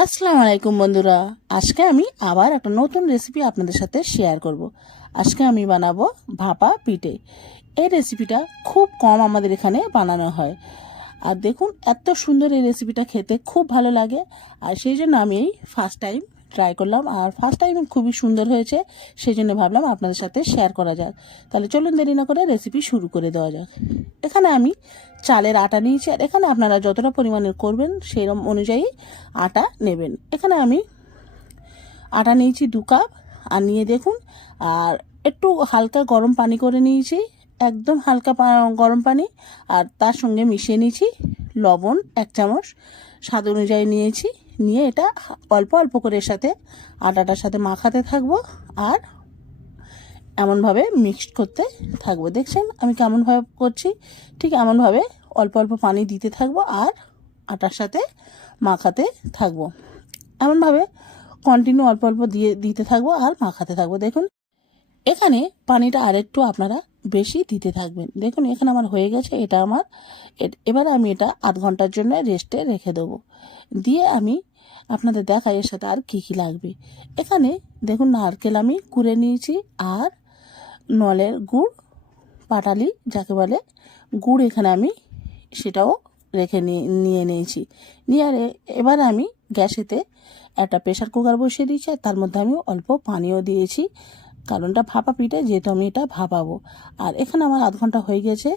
আসসালামু আলাইকুম বন্ধুরা। আজকে আমি আবার একটা নতুন রেসিপি আপনাদের সাথে শেয়ার করব। আজকে আমি বানাবো ভাপা পিঠে। এই রেসিপিটা খুব কম আমাদের এখানে বানানো হয়। আর দেখুন, এত সুন্দর এই রেসিপিটা খেতে খুব ভালো লাগে। আর সেই জন্য আমি এই ফার্স্ট টাইম ট্রাই করলাম। আর ফার্স্ট টাইম খুবই সুন্দর হয়েছে সেই জন্য ভাবলাম আপনাদের সাথে শেয়ার করা যাক। তাহলে চলুন দেরি না করে রেসিপি শুরু করে দেওয়া যাক। এখানে আমি চালের আটা নিয়েছি, আর এখানে আপনারা যতটা পরিমাণের করবেন সেরকম অনুযায়ী আটা নেবেন। এখানে আমি আটা নিয়েছি দু কাপ, আর নিয়ে দেখুন, আর একটু হালকা গরম পানি করে নিয়েছি, একদম হালকা গরম পানি, আর তার সঙ্গে মিশিয়ে নিয়েছি লবণ এক চামচ, স্বাদ অনুযায়ী নিয়েছি। নিয়ে এটা অল্প অল্প করে এর সাথে আটাটার সাথে মাখাতে থাকব আর এমনভাবে মিক্সড করতে থাকব। দেখছেন আমি কেমনভাবে করছি? ঠিক এমনভাবে অল্প অল্প পানি দিতে থাকব আর আটার সাথে মাখাতে থাকব। এমনভাবে কন্টিনিউ অল্প অল্প দিয়ে দিতে থাকব আর মাখাতে থাকব। দেখুন, এখানে পানিটা আরেকটু আপনারা বেশি দিতে থাকবেন। দেখুন, এখানে আমার হয়ে গেছে, এটা আমার। এবার আমি এটা আধ ঘণ্টার জন্য রেস্টে রেখে দেবো। দিয়ে আমি আপনাদের দেখাই এর সাথে আর কী কী লাগবে। এখানে দেখুন, নারকেল আমি কুড়ে নিয়েছি আর নলের গুড়, পাটালি যাকে বলে, গুড় এখানে আমি সেটাও রেখে নিয়ে নিয়ে নিয়েছি। নিয়ে আর এবার আমি গ্যাসেতে একটা প্রেশার কুকার বসিয়ে দিয়েছি আর তার মধ্যে আমি অল্প পানিও দিয়েছি। কারণটা ভাপা পিঠে যেহেতু আমি এটা ভাপাবো আর এখানে আমার আধ ঘণ্টা হয়ে গেছে।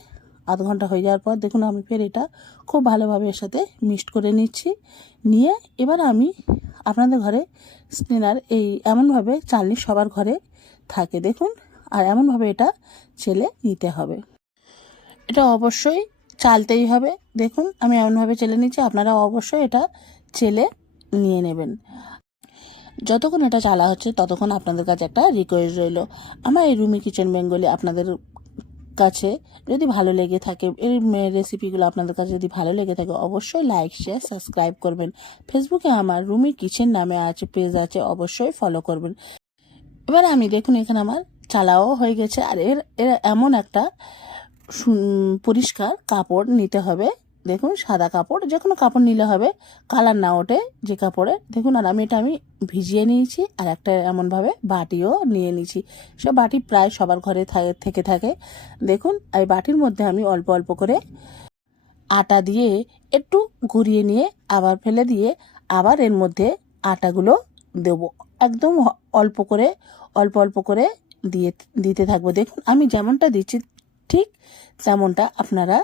আধ ঘণ্টা হয়ে যাওয়ার পর দেখুন, আমি ফের এটা খুব ভালোভাবে এর সাথে মিক্সড করে নিচ্ছি। নিয়ে এবার আমি আপনাদের ঘরে স্নেনার এই এমনভাবে চালনি সবার ঘরে থাকে দেখুন, আর এমনভাবে এটা চেলে নিতে হবে। এটা অবশ্যই চালতেই হবে। দেখুন, আমি এমনভাবে চেলে নিচ্ছি, আপনারা অবশ্যই এটা চেলে নিয়ে নেবেন। যতক্ষণ এটা চালা হচ্ছে, ততক্ষণ আপনাদের কাছে একটা রিকোয়েস্ট রইল। আমার এই রুমি কিচেন বেঙ্গলি আপনাদের কাছে যদি ভালো লেগে থাকে, এই রেসিপিগুলো আপনাদের কাছে যদি ভালো লেগে থাকে, অবশ্যই লাইক শেয়ার সাবস্ক্রাইব করবেন। ফেসবুকে আমার রুমি কিচেন নামে আছে পেজ আছে, অবশ্যই ফলো করবেন। এবার আমি দেখুন, এখানে আমার চালাও হয়ে গেছে। আর এর এর এমন একটা পরিষ্কার কাপড় নিতে হবে। দেখুন, সাদা কাপড় যে কোনো কাপড় নিলে হবে, কালার না ওঠে যে কাপড়ে। দেখুন, আর আমি এটা আমি ভিজিয়ে নিয়েছি, আর একটা এমনভাবে বাটিও নিয়ে নিয়েছি। সে বাটি প্রায় সবার ঘরে থেকে থাকে। দেখুন, এই বাটির মধ্যে আমি অল্প অল্প করে আটা দিয়ে একটু ঘুরিয়ে নিয়ে আবার ফেলে দিয়ে আবার এর মধ্যে আটাগুলো দেব। একদম অল্প করে, অল্প অল্প করে দিয়ে, দিতে থাকব। দেখুন, আমি যেমনটা দিচ্ছি ঠিক তেমনটা আপনারা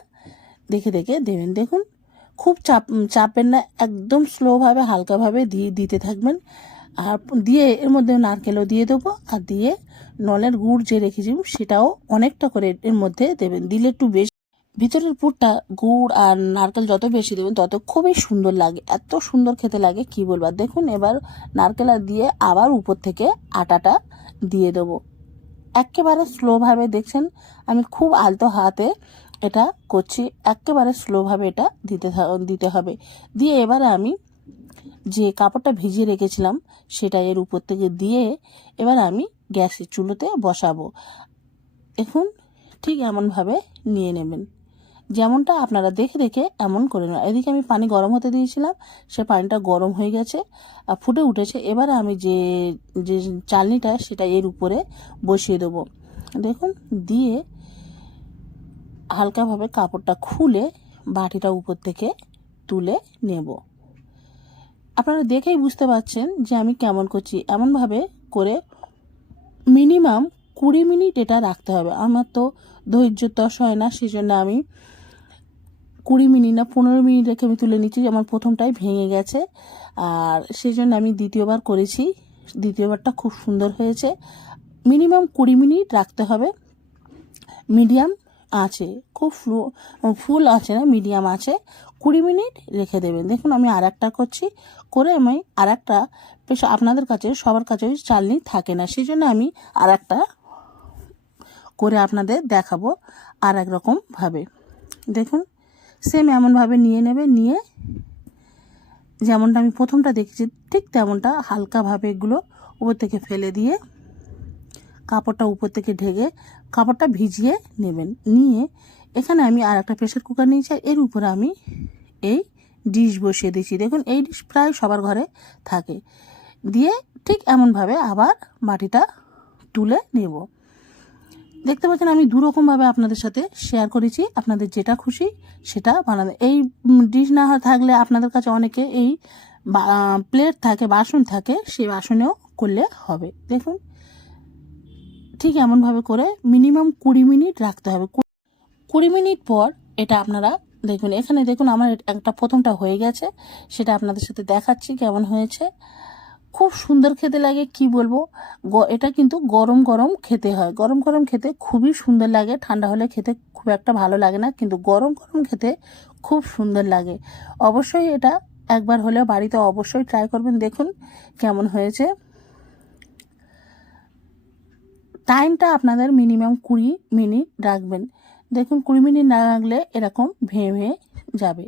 দেখে দেখে দেবেন। দেখুন, খুব চাপ চাপেন না, একদম স্লোভাবে হালকাভাবে দিয়ে, দিতে থাকবেন। আর দিয়ে এর মধ্যে নারকেলও দিয়ে দেবো, আর দিয়ে নলের গুড় যে রেখেছি সেটাও অনেকটা করে এর মধ্যে দেবেন। দিলে একটু বেশি, ভিতরের পুরটা গুড় আর নারকেল যত বেশি দেবেন, তত খুবই সুন্দর লাগে। এত সুন্দর খেতে লাগে, কি বলব? দেখুন, এবার নারকেল দিয়ে আবার উপর থেকে আটাটা দিয়ে দেবো। একেবারে স্লোভাবে দেখছেন? আমি খুব আলতো হাতে এটা করছি, একেবারে স্লোভাবে এটা দিতে দিতে হবে। দিয়ে এবারে আমি যে কাপড়টা ভিজিয়ে রেখেছিলাম, সেটা এর উপর থেকে দিয়ে এবার আমি গ্যাসের চুলোতে বসাবো। এখন ঠিক এমনভাবে নিয়ে নেবেন। যেমনটা আপনারা দেখে দেখে এমন করে নেবেন। এদিকে আমি পানি গরম হতে দিয়েছিলাম, সে পানিটা গরম হয়ে গেছে আর ফুটে উঠেছে। এবারে আমি যে যে চালনিটা, সেটা এর উপরে বসিয়ে দেবো। দেখুন, দিয়ে হালকাভাবে কাপড়টা খুলে বাটিটা উপর থেকে তুলে নেব। আপনারা দেখেই বুঝতে পারছেন যে আমি কেমন করছি। এমনভাবে করে মিনিমাম কুড়ি মিনিট এটা রাখতে হবে। আমার তো ধৈর্য তস হয় না সেই জন্য আমি কুড়ি মিনিট না পনেরো মিনিট রেখে আমি তুলে নিচ্ছি। আমার প্রথমটাই ভেঙে গেছে আর সেই জন্য আমি দ্বিতীয়বার করেছি। দ্বিতীয়বারটা খুব সুন্দর হয়েছে। মিনিমাম কুড়ি মিনিট রাখতে হবে। মিডিয়াম আছে, খুব ফ্লু ফুল আছে না, মিডিয়াম আছে, কুড়ি মিনিট রেখে দেবেন। দেখুন, আমি আর একটা করছি, করে আমি আর একটা আপনাদের কাছে, সবার কাছে ওই চালনি থাকে না সেই জন্য আমি আর একটা করে আপনাদের দেখাবো আর এক রকমভাবে দেখুন সেম এমনভাবে নিয়ে নেবে নিয়ে যেমনটা আমি প্রথমটা দেখেছি, ঠিক তেমনটা হালকাভাবে এগুলো উপর থেকে ফেলে দিয়ে, কাপড়টা উপর থেকে ঢেকে কাপড়টা ভিজিয়ে নেবেন। নিয়ে এখানে আমি আর একটা প্রেশার কুকার নিয়েছি এর উপরে আমি এই ডিশ বসিয়ে দিয়েছি দেখুন, এই ডিশ প্রায় সবার ঘরে থাকে। দিয়ে ঠিক এমনভাবে আবার বাটিটা তুলে নেব। দেখতে পাচ্ছেন, আমি দুরকমভাবে আপনাদের সাথে শেয়ার করেছি। আপনাদের যেটা খুশি সেটা বানাতে এই ডিশ না থাকলে আপনাদের কাছে অনেকে এই প্লেট থাকে, বাসন থাকে, সেই বাসনেও করলে হবে। দেখুন ঠিক এমনভাবে করে মিনিমাম কুড়ি মিনিট রাখতে হবে। কুড়ি মিনিট পর এটা আপনারা দেখুন, এখানে দেখুন আমার একটা প্রথমটা হয়ে গেছে, সেটা আপনাদের সাথে দেখাচ্ছি কেমন হয়েছে। খুব সুন্দর খেতে লাগে, কি বলব? এটা কিন্তু গরম গরম খেতে হয়। গরম গরম খেতে খুবই সুন্দর লাগে, ঠান্ডা হলে খেতে খুব একটা ভালো লাগে না, কিন্তু গরম গরম খেতে খুব সুন্দর লাগে। অবশ্যই এটা একবার হলেও বাড়িতে অবশ্যই ট্রাই করবেন, দেখুন কেমন হয়েছে। টাইমটা আপনাদের মিনিমাম কুড়ি মিনিট রাখবেন। দেখুন, কুড়ি মিনিট না রাখলে এরকম ভেঙে ভেঙে যাবে।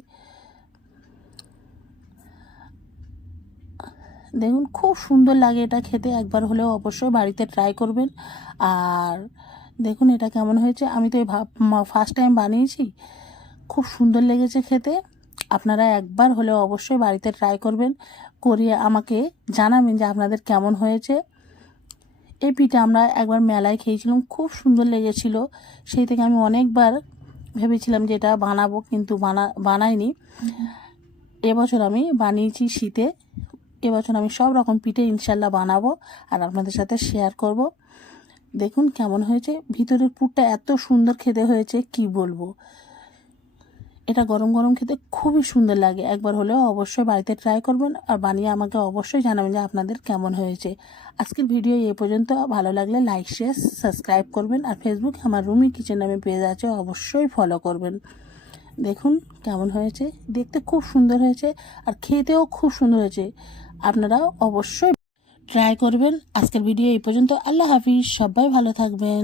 দেখুন, খুব সুন্দর লাগে এটা খেতে। একবার হলেও অবশ্যই বাড়িতে ট্রাই করবেন। আর দেখুন, এটা কেমন হয়েছে? আমি তো এই ফার্স্ট টাইম বানিয়েছি। খুব সুন্দর লেগেছে খেতে। আপনারা একবার হলেও অবশ্যই বাড়িতে ট্রাই করবেন। করিয়ে আমাকে জানাবেন যে আপনাদের কেমন হয়েছে। এই পিঠা আমরা একবার মেলায় খেয়েছিলাম, খুব সুন্দর লেগেছিল। সেই থেকে আমি অনেকবার ভেবেছিলাম যে এটা বানাবো কিন্তু বানা, বানাইনি। এবছর আমি বানিয়েছি শীতে। এবছর আমি সব রকম পিঠে ইনশাল্লাহ বানাবো আর আপনাদের সাথে শেয়ার করব। দেখুন কেমন হয়েছে। ভিতরের পুরটা এত সুন্দর খেতে হয়েছে, কি বলব? এটা গরম গরম খেতে খুবই সুন্দর লাগে। একবার হলেও অবশ্যই বাড়িতে ট্রাই করবেন আর বানিয়ে আমাকে অবশ্যই জানাবেন যে আপনাদের কেমন হয়েছে। আজকের ভিডিও এই পর্যন্ত। ভালো লাগলে লাইক শেয়ার সাবস্ক্রাইব করবেন আর ফেসবুকে আমার রুমি কিচেন নামে পেজ আছে, অবশ্যই ফলো করবেন। দেখুন কেমন হয়েছে। দেখতে খুব সুন্দর হয়েছে আর খেতেও খুব সুন্দর হয়েছে। আপনারা অবশ্যই ট্রাই করবেন। আজকের ভিডিও এই পর্যন্ত। আল্লাহ হাফিজ। সবাই ভালো থাকবেন।